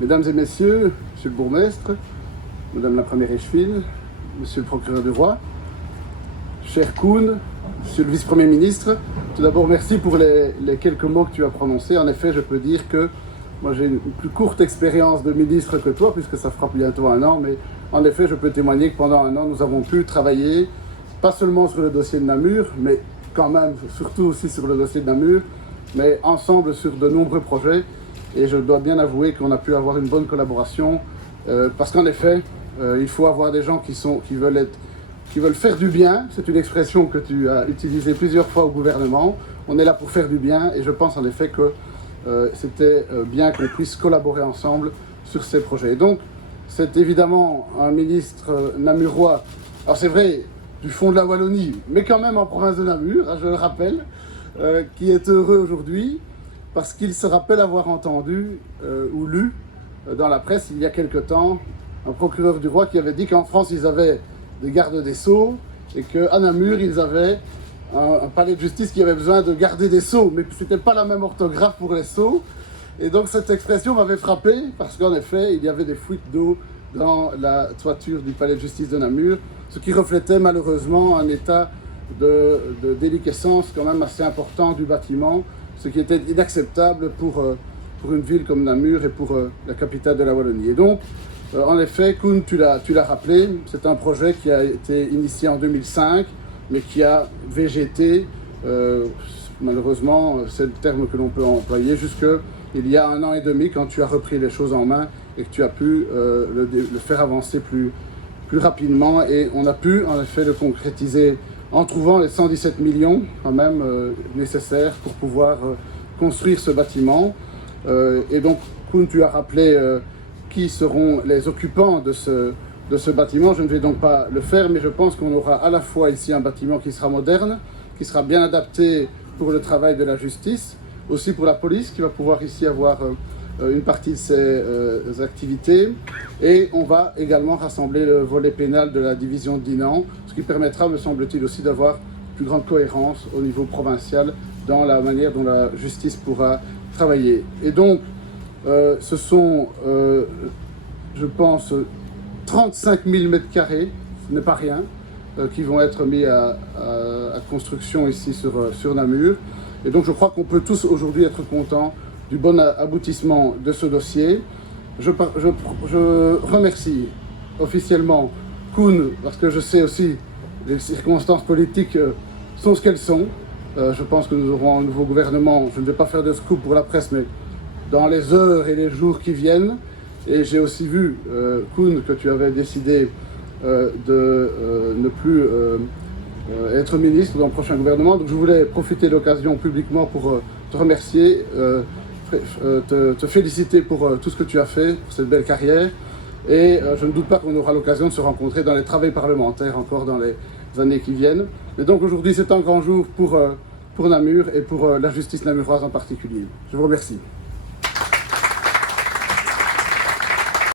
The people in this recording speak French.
Mesdames et messieurs, monsieur le bourgmestre, madame la première échevine, monsieur le procureur du roi, cher Koen, monsieur le vice-premier ministre, tout d'abord merci pour les quelques mots que tu as prononcés. En effet, je peux dire que moi j'ai une plus courte expérience de ministre que toi, puisque ça fera bientôt 1 an, mais en effet, je peux témoigner que pendant 1 an, nous avons pu travailler, pas seulement sur le dossier de Namur, mais quand même, surtout aussi sur le dossier de Namur, mais ensemble sur de nombreux projets. Et je dois bien avouer qu'on a pu avoir une bonne collaboration, parce qu'en effet, il faut avoir des gens qui veulent faire du bien. C'est une expression que tu as utilisée plusieurs fois au gouvernement. On est là pour faire du bien, et je pense en effet que c'était bien qu'on puisse collaborer ensemble sur ces projets. Et donc, c'est évidemment un ministre namurois, alors c'est vrai, du fond de la Wallonie, mais quand même en province de Namur, je le rappelle, qui est heureux aujourd'hui, parce qu'il se rappelle avoir entendu ou lu dans la presse il y a quelque temps un procureur du roi qui avait dit qu'en France ils avaient des gardes des sceaux et qu'à Namur ils avaient un palais de justice qui avait besoin de garder des sceaux, mais c'était pas la même orthographe pour les sceaux. Et donc cette expression m'avait frappé parce qu'en effet il y avait des fuites d'eau dans la toiture du palais de justice de Namur, ce qui reflétait malheureusement un état de déliquescence quand même assez important du bâtiment, ce qui était inacceptable pour une ville comme Namur et pour la capitale de la Wallonie. Et donc, en effet, Koen, tu l'as rappelé, c'est un projet qui a été initié en 2005, mais qui a végété, malheureusement, c'est le terme que l'on peut employer, jusqu'il y a 1 an et demi, quand tu as repris les choses en main et que tu as pu le faire avancer plus rapidement. Et on a pu, en effet, le concrétiser en trouvant les 117 millions quand même nécessaires pour pouvoir construire ce bâtiment. Et donc, Koen, tu as rappelé qui seront les occupants de ce bâtiment. Je ne vais donc pas le faire, mais je pense qu'on aura à la fois ici un bâtiment qui sera moderne, qui sera bien adapté pour le travail de la justice, aussi pour la police qui va pouvoir ici avoir une partie de ses activités, et on va également rassembler le volet pénal de la division de Dinan, ce qui permettra, me semble-t-il, aussi d'avoir plus grande cohérence au niveau provincial dans la manière dont la justice pourra travailler. Et donc, ce sont, je pense, 35 000 mètres carrés, ce n'est pas rien, qui vont être mis à construction ici sur Namur. Et donc, je crois qu'on peut tous aujourd'hui être contents du bon aboutissement de ce dossier. Je remercie officiellement Koen, parce que je sais aussi les circonstances politiques sont ce qu'elles sont. Je pense que nous aurons un nouveau gouvernement, je ne vais pas faire de scoop pour la presse, mais dans les heures et les jours qui viennent. Et j'ai aussi vu, Koen, que tu avais décidé de ne plus être ministre dans le prochain gouvernement. Donc je voulais profiter de l'occasion publiquement pour te remercier, te féliciter pour tout ce que tu as fait, pour cette belle carrière. Et je ne doute pas qu'on aura l'occasion de se rencontrer dans les travaux parlementaires encore dans les années qui viennent. Et donc aujourd'hui, c'est un grand jour pour Namur et pour la justice namuroise en particulier. Je vous remercie.